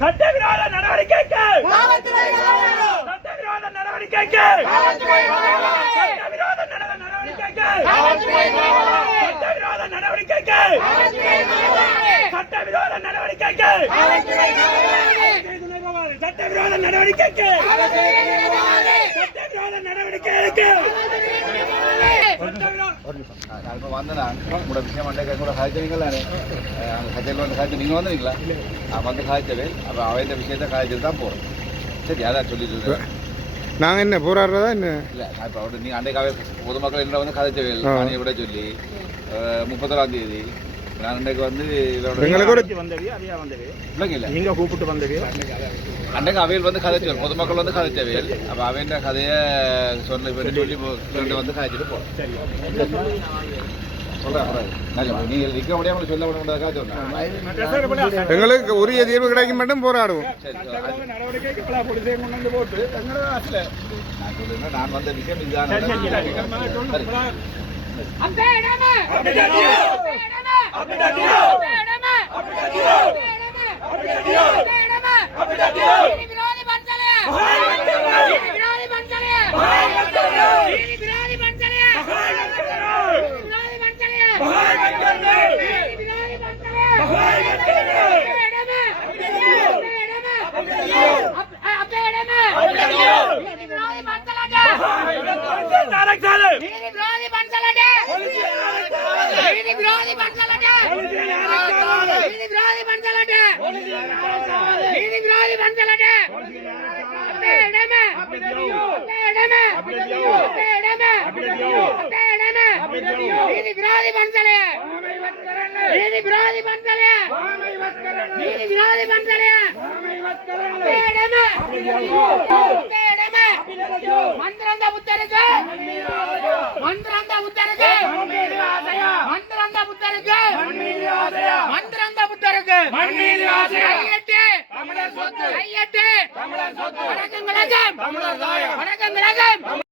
சட்டவிரோத நடவடிக்கைக்கு சட்டவிரோத நடவடிக்கைக்கு சட்டவிரோத நடவடிக்கைக்கு சட்டவிரோத நடவடிக்கைக்கு சட்டவிரோத நடவடிக்கைக்கு சட்டவிரோத நடவடிக்கைக்கு சட்டவிரோத நடவடிக்கைக்கு வந்தேன் உங்களோட விஷயம் மண்டே கூட காய்ச்சவீங்களா கச்சேரியில் வந்து காய்ச்சி நீங்கள் வந்துருங்களா வந்து காய்ச்சவே அப்போ அவன் விஷயத்த காய்ச்சல் தான் போகிறோம் சரி அதான் சொல்லிட்டு நாங்கள் என்ன போராடுறதா என்ன இல்லை இப்போ அவர் நீங்கள் அன்றைக்காவே பொதுமக்கள் என்ன வந்து கதைச்சவே நானே விட சொல்லி 31ஆம் தேதி நான் அன்றைக்கு வந்து நீங்க கூப்பிட்டு வந்தவே அன்றைக்கு அவையில் வந்து கதைச்சல் பொதுமக்கள் வந்து கதைச்சவையில் அப்போ அவன் கதையை சொல்லி வந்து காய்ச்சிட்டு போகிறோம் எங்களுக்கு உரிய தீர்வு கிடைக்கும் மட்டும் போராடுவோம் நான் வந்த விஷயம் இதுதான் வணக்கம்